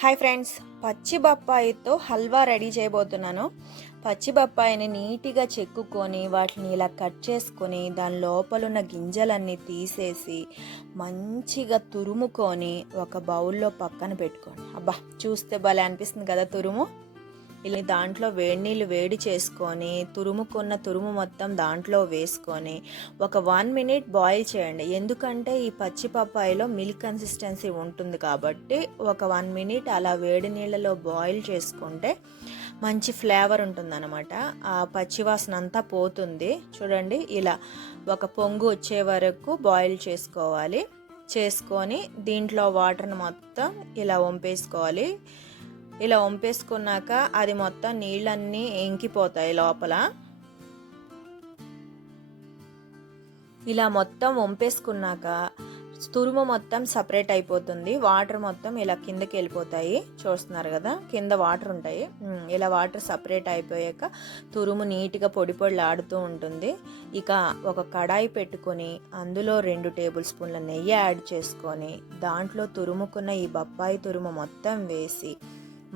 Hi friends, పచ్చి బొప్పాయితో halwa ready చేయబోతున్నాను. పచ్చి బొప్పాయిని నీట్గా చెక్కుకొని వాటిని ఇలా కట్ చేసుకొని దాని లోపల ఉన్న గింజలన్నీ తీసేసి మంచిగా తురుముకొని ఒక బౌల్లో పక్కన పెట్టుకోండి. అబ్బా, చూస్తే భలే అనిపిస్తుంది కదా తురుము. ఇలా దాంట్లో వేడి నీళ్ళు వేడి చేసుకొని తురుముకున్న తురుము మొత్తం దాంట్లో వేసుకొని ఒక 1 మినిట్ బాయిల్ చేయండి. ఎందుకంటే ఈ పచ్చి పప్పాయిలో మిల్క్ కన్సిస్టెన్సీ ఉంటుంది కాబట్టి ఒక 1 మినిట్ అలా వేడి నీళ్ళలో బాయిల్ చేసుకుంటే మంచి ఫ్లేవర్ ఉంటుందన్నమాట. ఆ పచ్చివాసన అంతా పోతుంది. చూడండి, ఇలా ఒక పొంగు వచ్చే వరకు బాయిల్ చేసుకోవాలి. చేసుకొని దీంట్లో వాటర్ని మొత్తం ఇలా వంపేసుకోవాలి. ఇలా వంపేసుకున్నాక అది మొత్తం నీళ్ళన్నీ ఇంకిపోతాయి లోపల. ఇలా మొత్తం వంపేసుకున్నాక తురుము మొత్తం సపరేట్ అయిపోతుంది. వాటర్ మొత్తం ఇలా కిందకి వెళ్ళిపోతాయి. చూస్తున్నారు కదా, కింద వాటర్ ఉంటాయి. ఇలా వాటర్ సపరేట్ అయిపోయాక తురుము నీట్గా పొడి పొడిలాడుతూ ఉంటుంది. ఇక ఒక కడాయి పెట్టుకొని అందులో 2 టేబుల్ స్పూన్ల నెయ్యి యాడ్ చేసుకొని దాంట్లో తురుముకున్న ఈ బొప్పాయి తురుము మొత్తం వేసి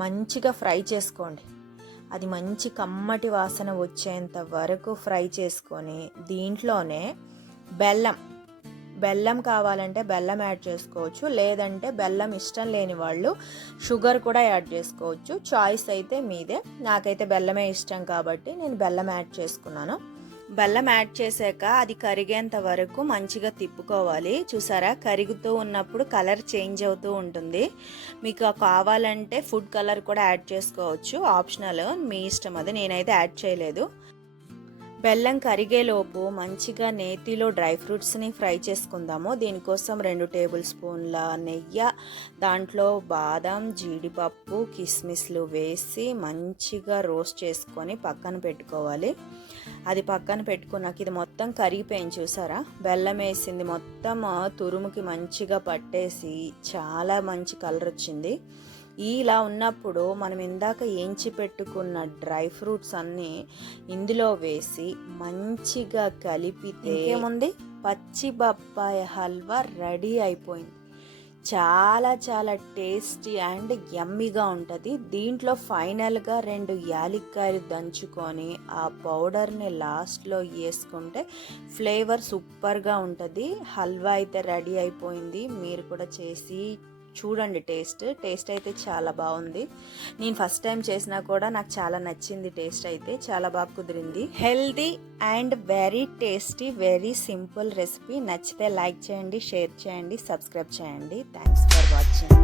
మంచిగా ఫ్రై చేసుకోండి. అది మంచి కమ్మటి వాసన వచ్చేంత వరకు ఫ్రై చేసుకొని దీంట్లోనే బెల్లం కావాలంటే బెల్లం యాడ్ చేసుకోవచ్చు, లేదంటే బెల్లం ఇష్టం లేని వాళ్ళు షుగర్ కూడా యాడ్ చేసుకోవచ్చు. చాయిస్ అయితే మీదే. నాకైతే బెల్లమే ఇష్టం కాబట్టి నేను బెల్లం యాడ్ చేసుకున్నాను. బెల్లం యాడ్ చేశాక అది కరిగేంత వరకు మంచిగా తిప్పుకోవాలి. చూసారా, కరుగుతూ ఉన్నప్పుడు కలర్ చేంజ్ అవుతూ ఉంటుంది. మీకు కావాలంటే ఫుడ్ కలర్ కూడా యాడ్ చేసుకోవచ్చు, ఆప్షనల్, మీ ఇష్టం అది. నేనైతే యాడ్ చేయలేదు. బెల్లం కరిగేలోపు మంచిగా నేతిలో డ్రై ఫ్రూట్స్ని ఫ్రై చేసుకుందాము. దీనికోసం 2 టేబుల్ స్పూన్ల నెయ్యి, దాంట్లో బాదం, జీడిపప్పు, కిస్మిస్లు వేసి మంచిగా రోస్ట్ చేసుకొని పక్కన పెట్టుకోవాలి. అది పక్కన పెట్టుకున్నాక ఇది మొత్తం కరిగిపోయింది. చూసారా, బెల్లం వేసింది మొత్తం తురుముకి మంచిగా పట్టేసి చాలా మంచి కలర్ వచ్చింది. ఇలా ఉన్నప్పుడు మనం ఇందాక ఏంచి పెట్టుకున్న డ్రై ఫ్రూట్స్ అన్నీ ఇందులో వేసి మంచిగా కలిపితే ఏముంది, పచ్చి బొప్పాయి హల్వా రెడీ అయిపోయింది. చాలా చాలా టేస్టీ అండ్ యమ్మీగా ఉంటుంది. దీంట్లో ఫైనల్గా 2 యాలక్కాయలు దంచుకొని ఆ పౌడర్ని లాస్ట్లో వేసుకుంటే ఫ్లేవర్ సూపర్గా ఉంటుంది. హల్వా అయితే రెడీ అయిపోయింది. మీరు కూడా చేసి చూడండి. టేస్ట్ అయితే చాలా బాగుంది. నేను ఫస్ట్ టైం చేసినా కూడా నాకు చాలా నచ్చింది. టేస్ట్ అయితే చాలా బాగా కుదిరింది. Healthy and very tasty, very simple recipe. నచ్చితే లైక్ చేయండి, షేర్ చేయండి, సబ్స్క్రైబ్ చేయండి. Thanks for watching.